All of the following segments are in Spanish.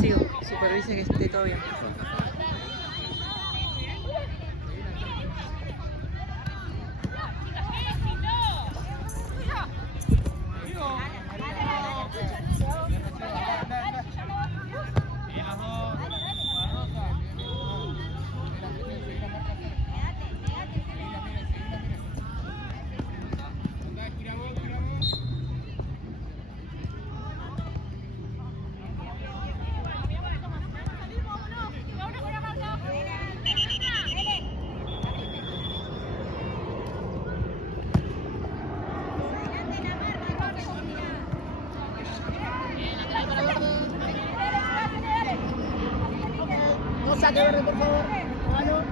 Sí, supervise que esté todo bien. No saque verde, por favor. Bueno.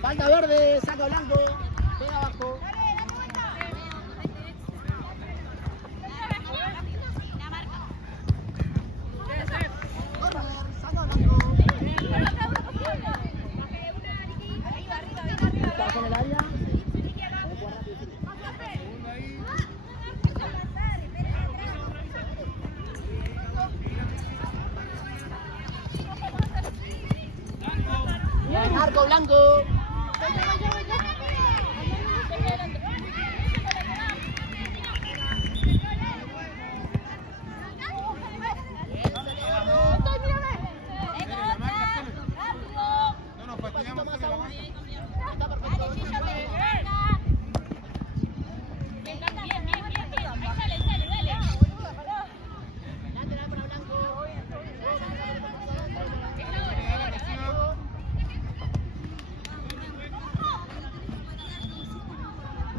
Falta verde, saca blanco, pega abajo. Saca blanco. ¿Estás en el área? Bien, arco blanco.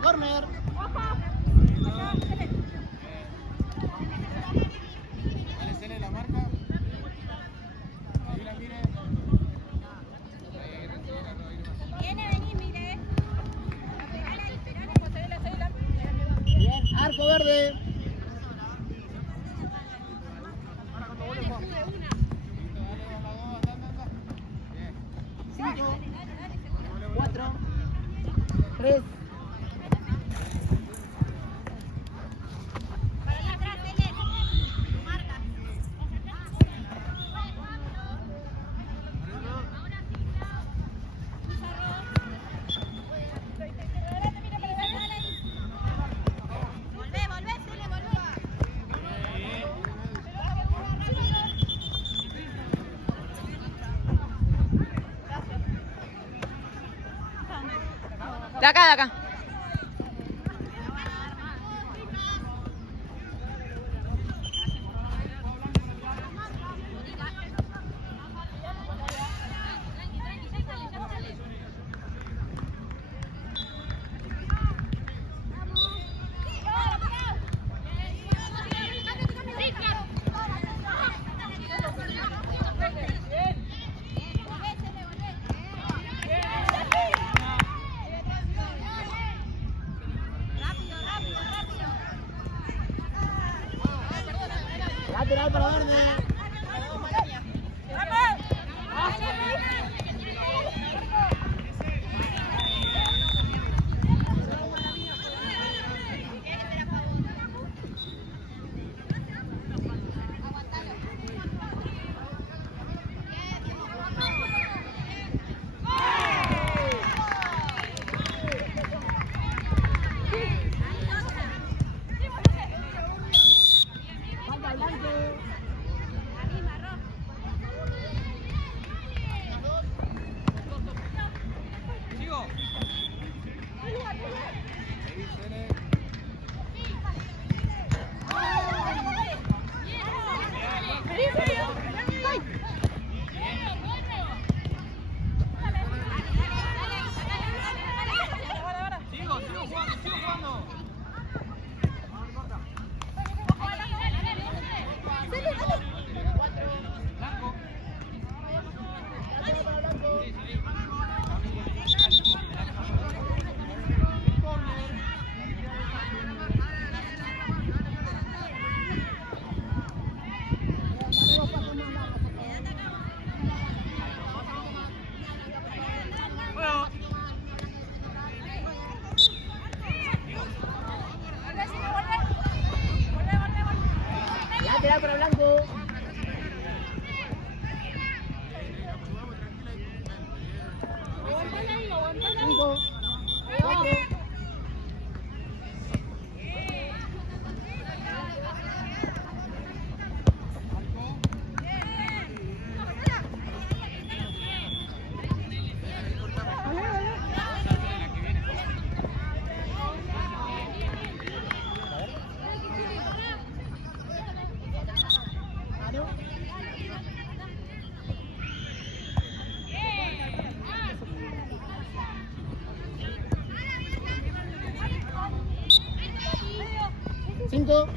Corner. Dale, la marca. Ahí la mire. Viene, vení, mire. Bien, arco verde. Cinco, 4, 3. De acá, de acá. Lateral para verde. Lateral para Blanco. 5, 4. Cinco.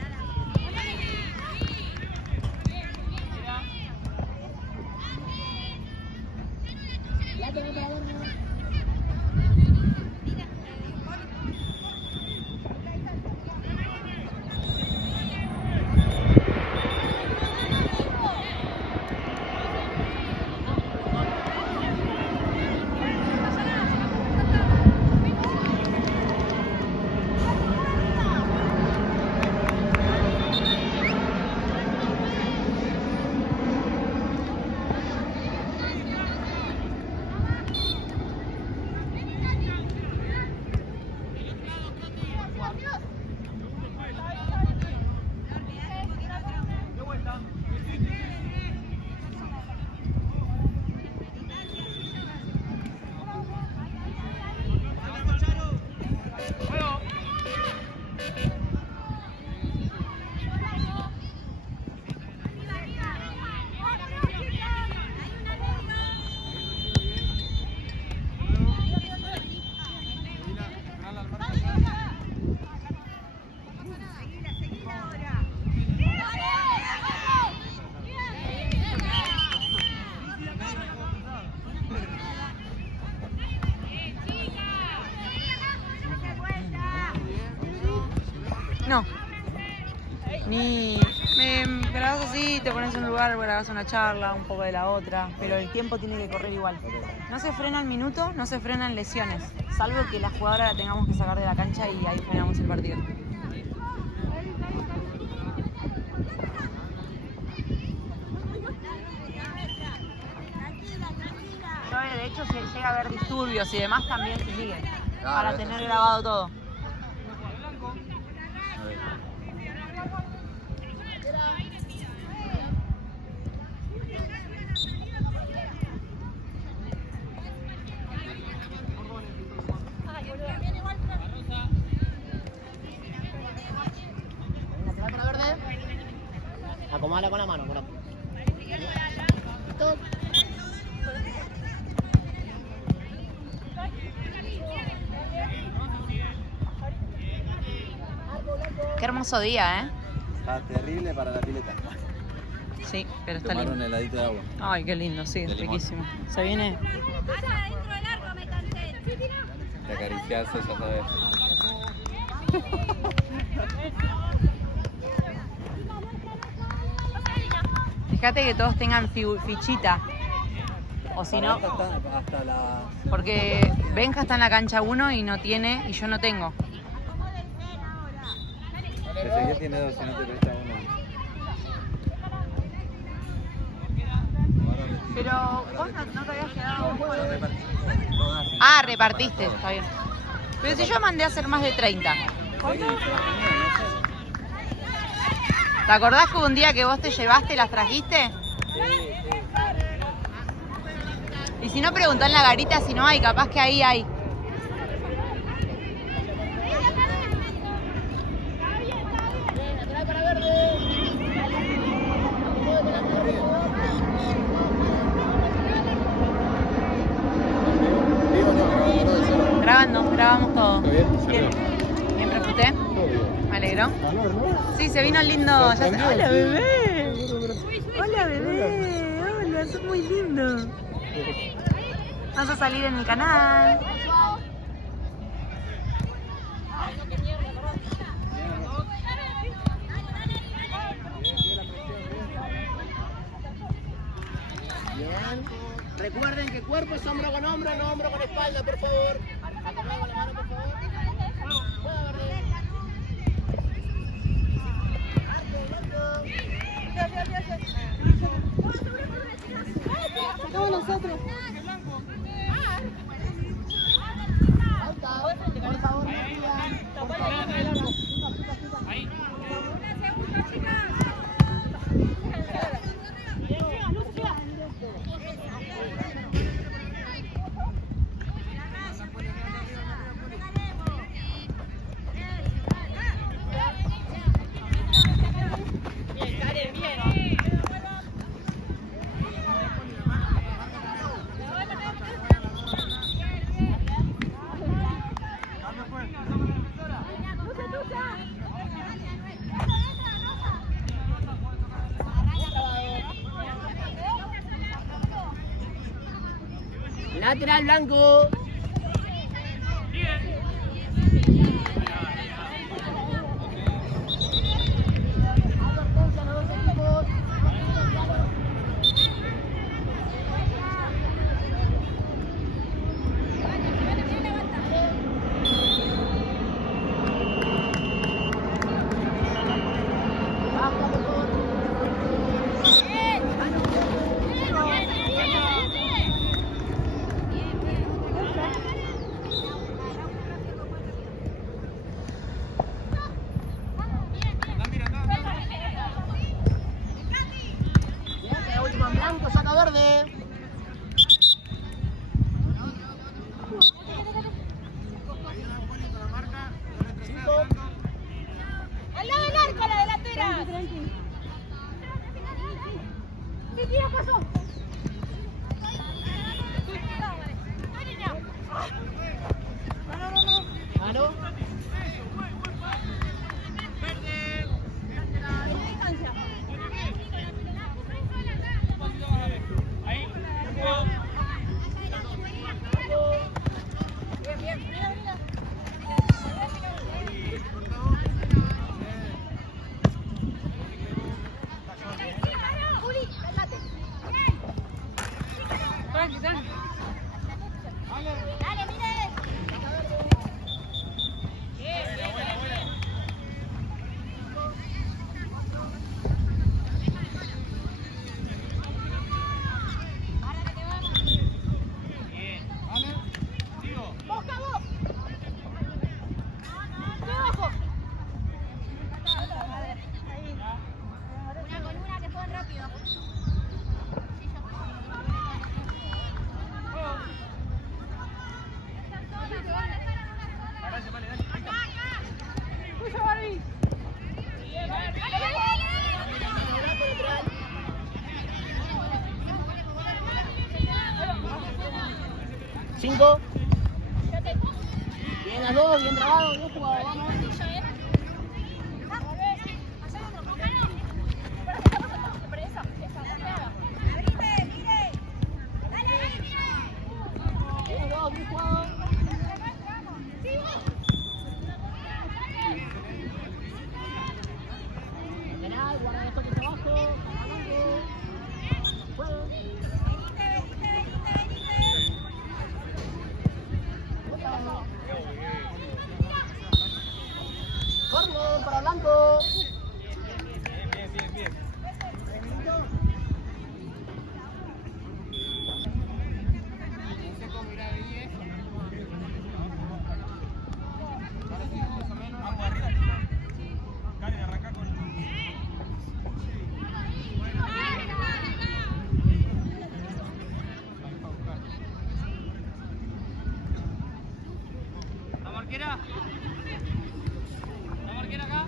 No. Ni me grabas así, te pones en un lugar, grabas una charla, un poco de la otra, pero el tiempo tiene que correr igual. No se frena el minuto, no se frenan lesiones, salvo que la jugadora la tengamos que sacar de la cancha y ahí frenamos el partido. De hecho, si llega a haber disturbios y demás, también se sigue, para tener grabado todo. Acomódala con la mano, por aquí. Qué hermoso día, ¿eh? Está terrible para la pileta. Sí, pero está Tomar lindo. un heladito de agua. Ay, qué lindo, sí, De limón. riquísimo. Se viene. Te acariciarse, ya sabes. Fíjate que todos tengan fichita. O si no, Hasta la... porque Benja está en la cancha 1 y no tiene, y yo no tengo. Ezequiel tiene 2, si no te presta uno. Pero vos no te habías quedado un juego. Todas. Ah, repartiste, está bien. Pero si yo mandé a hacer más de 30. ¿Te acordás que un día que vos te llevaste las trajiste? Y si no, preguntá en la garita si no hay, capaz que ahí hay. Grabamos todo. ¿Está bien? Bien, profe. Me alegro. Sí, se vino lindo. Hola, bebé. Hola, bebé. Hola, sos muy lindo. Vas a salir en mi canal. Bien. Recuerden que cuerpo es hombro con hombro, no hombro con espalda, por favor. Acomodado con la mano, por favor. Juega verde. Todos nosotros. Falta, por favor, Ahí. lateral blanco. Advertencia a los dos equipos. Baja, por favor. Último en blanco, saca verde. Al lado del arco, la delantera. Sí, tira, pasó. Mano. Dale, mire. Boca, vos. Debajo. Una con una que juegan rápido. Cinco. Bien las dos, bien trabado, bien jugado. Vamos. Bien los dos, bien jugado. Penal, guarda esto que está abajo. Juego. Corner para Blanco. Bien. La marquera acá.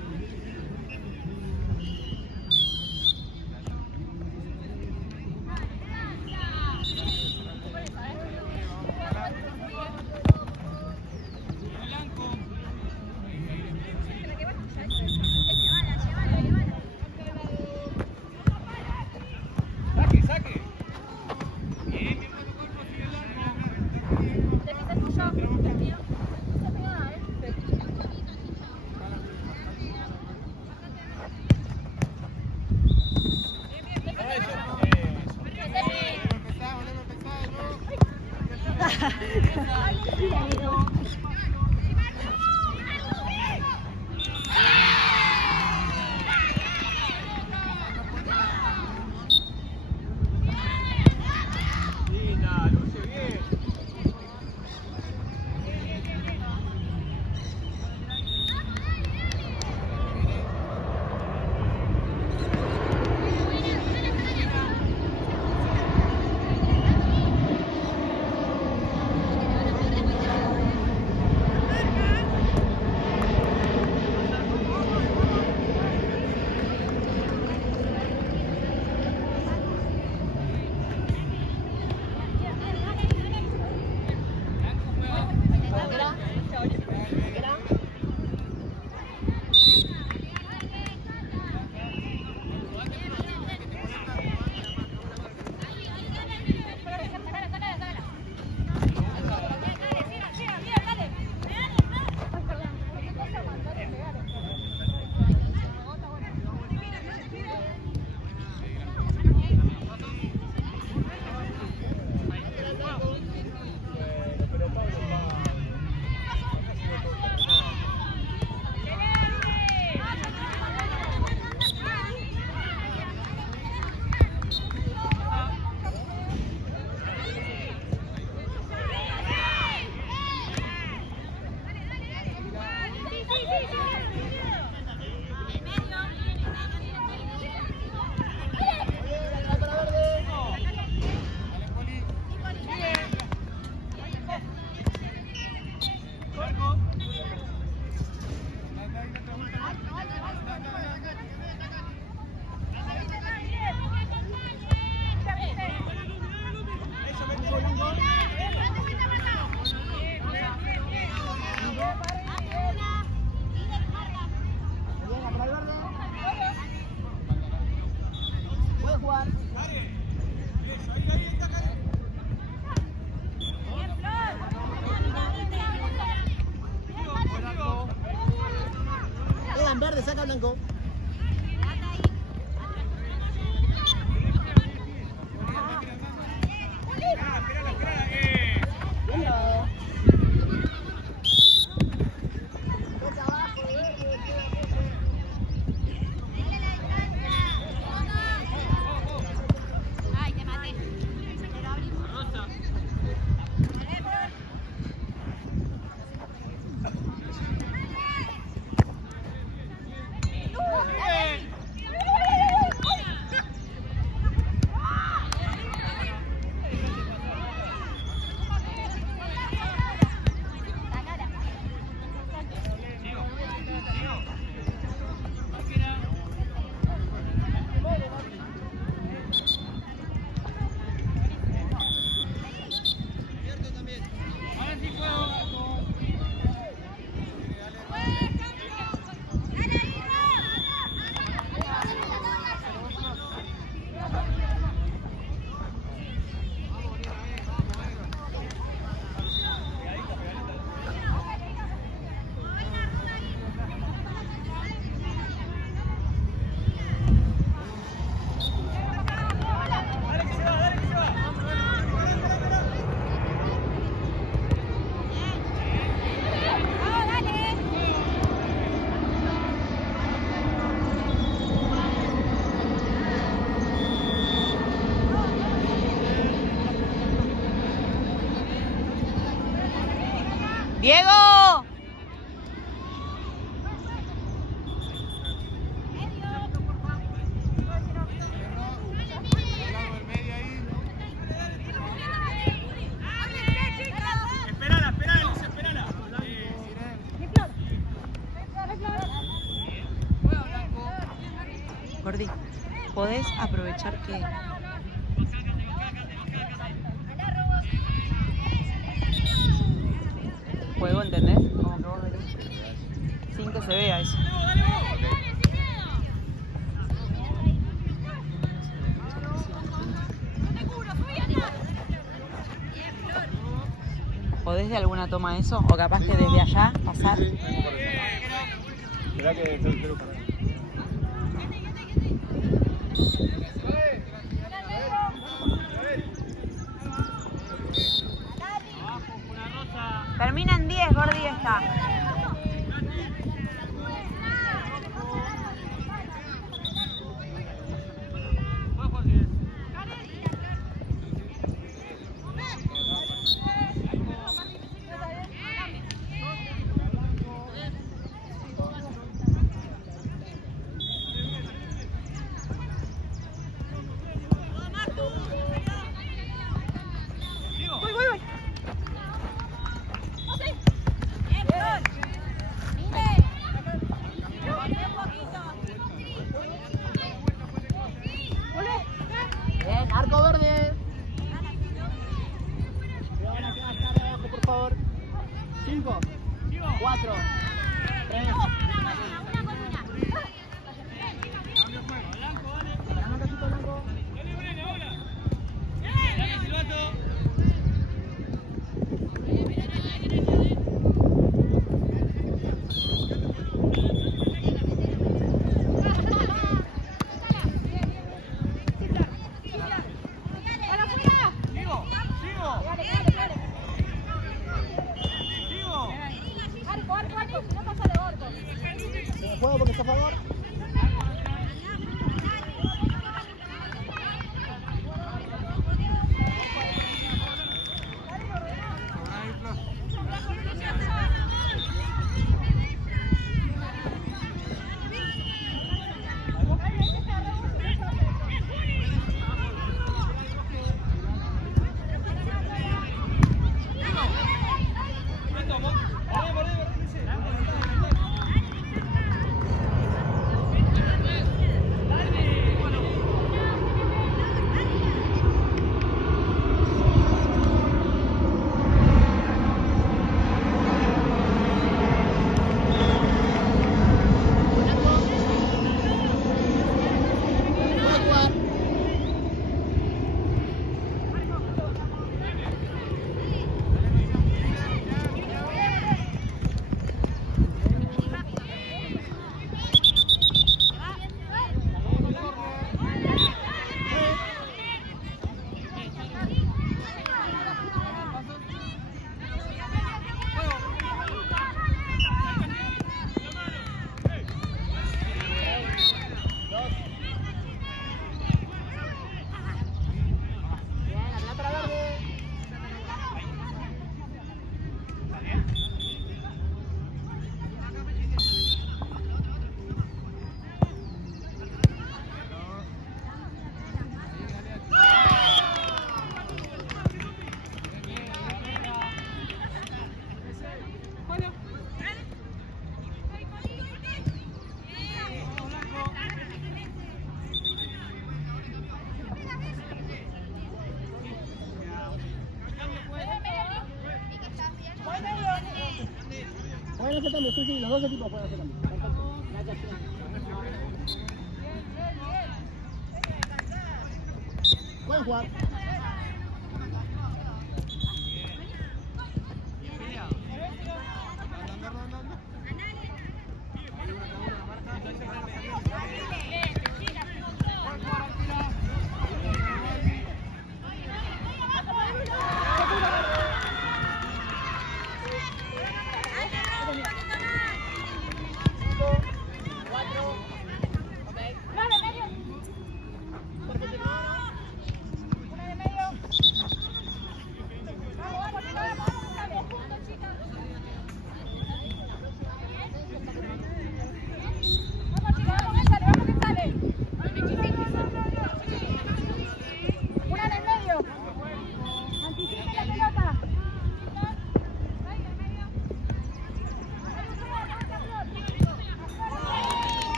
Saque. Bien, cuerpo, sigue el arco. En verde, saca blanco. Ay, te maté. Pero abrí. ¡Diego! Esperala, Luz, esperala. Gordi, podés aprovechar que... Juego, ¿entendés? Como que vos venís sin que se vea eso. ¿Podés de alguna toma eso? O capaz que desde allá pasar. Esperá que quiero parar. está. Bien, arco verde. Cuidado la que va a estar abajo, por favor. 5, 4, 3. Juego porque está a favor. Pueden hacer cambio, sí, los dos equipos pueden hacer cambio. Perfecto. Pueden jugar.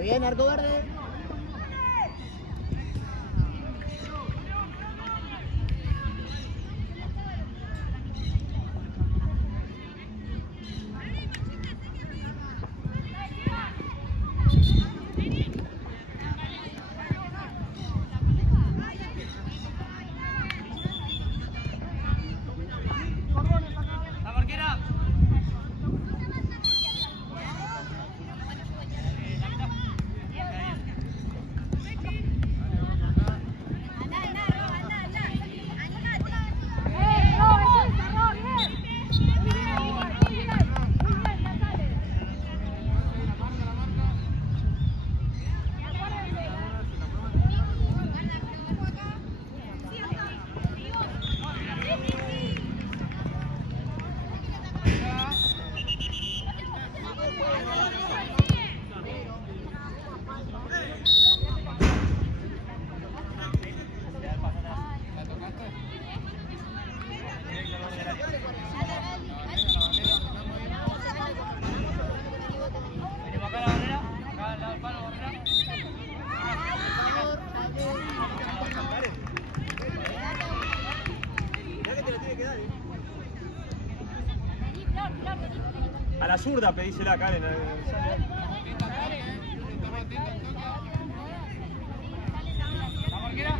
Muy bien, arco verde. La marquera. Venimos acá a la barrera, acá al lado del palo, barrera. Mirá que te la tiene que dar, A la zurda pedísela, Karen. La marquera.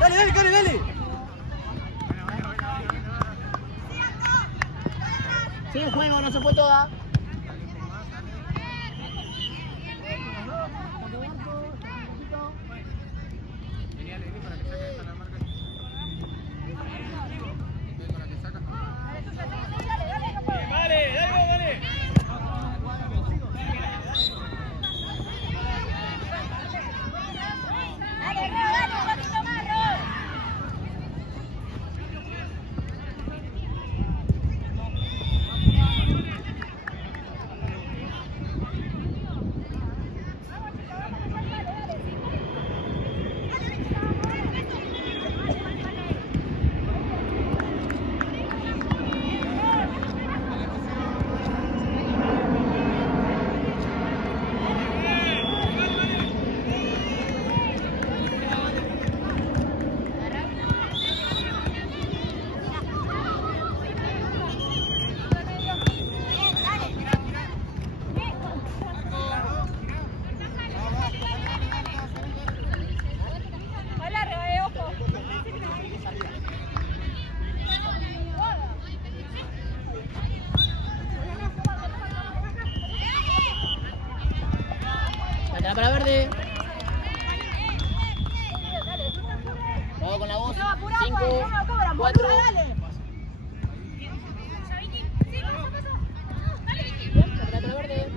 Dale, dale, Karen, dale. Sigue el juego, no se fue toda. Vale, dale, dale. La para verde. Vamos con la voz. 5, 4. La para verde.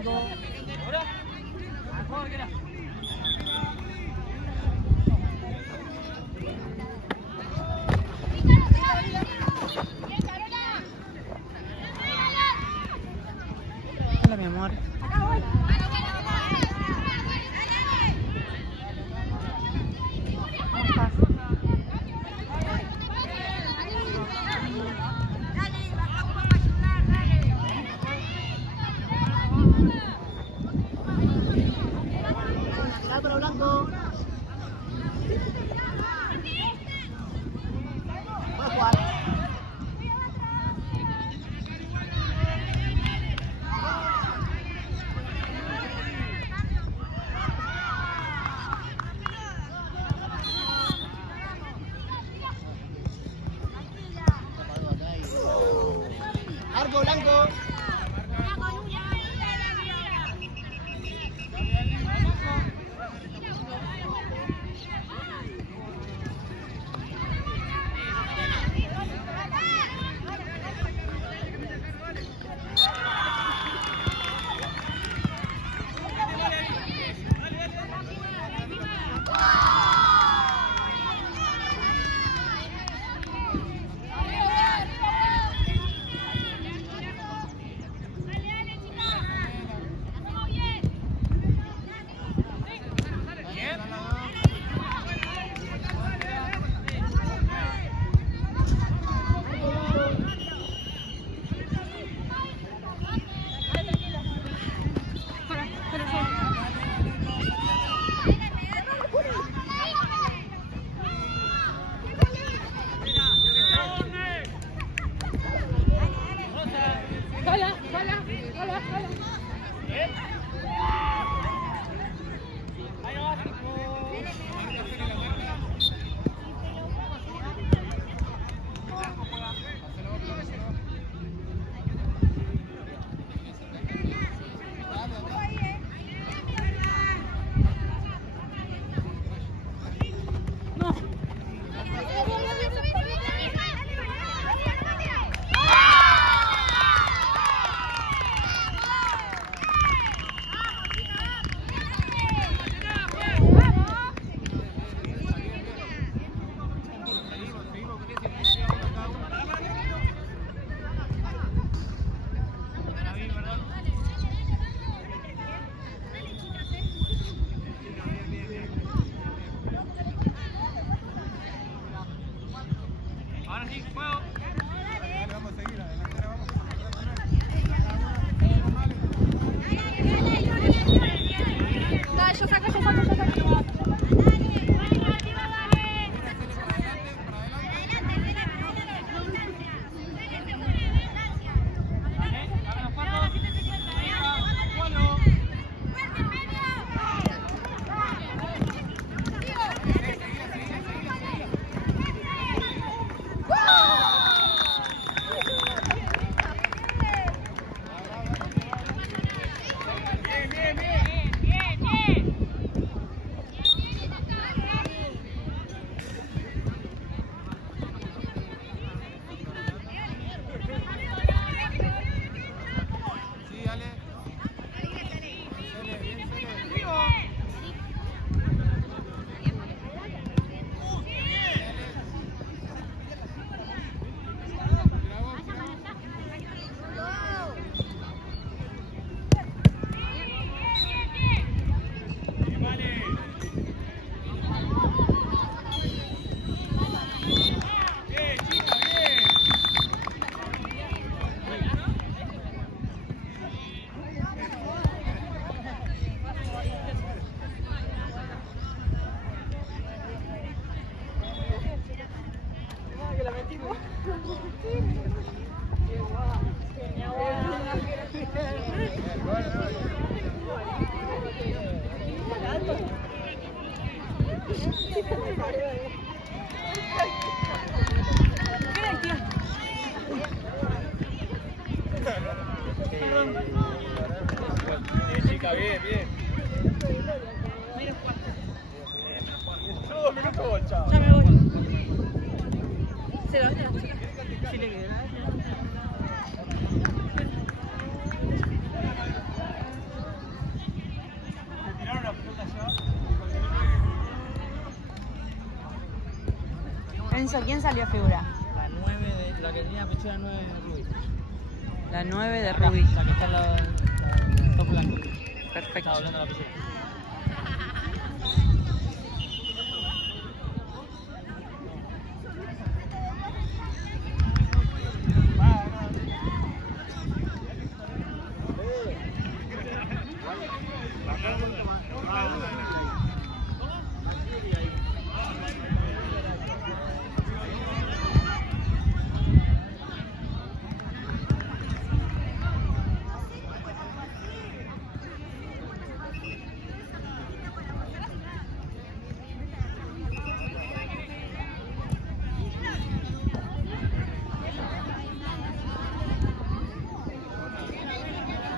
Blanco. Hola, mi amor. ¿Cómo estás? Lateral para Blanco. Va a jugar. Arco Blanco. Chica, bien, bien. 2 minutos, chao. Ya me voy. ¿Se lo hace la chica? Sí, le queda. Renzo, ¿quién salió a figura? La 9 de la que tenía pechera 9 de Rubí. La 9 de Acá, Rubí. La que está en la top blanco. Perfecto. Estaba hablando de la pechera.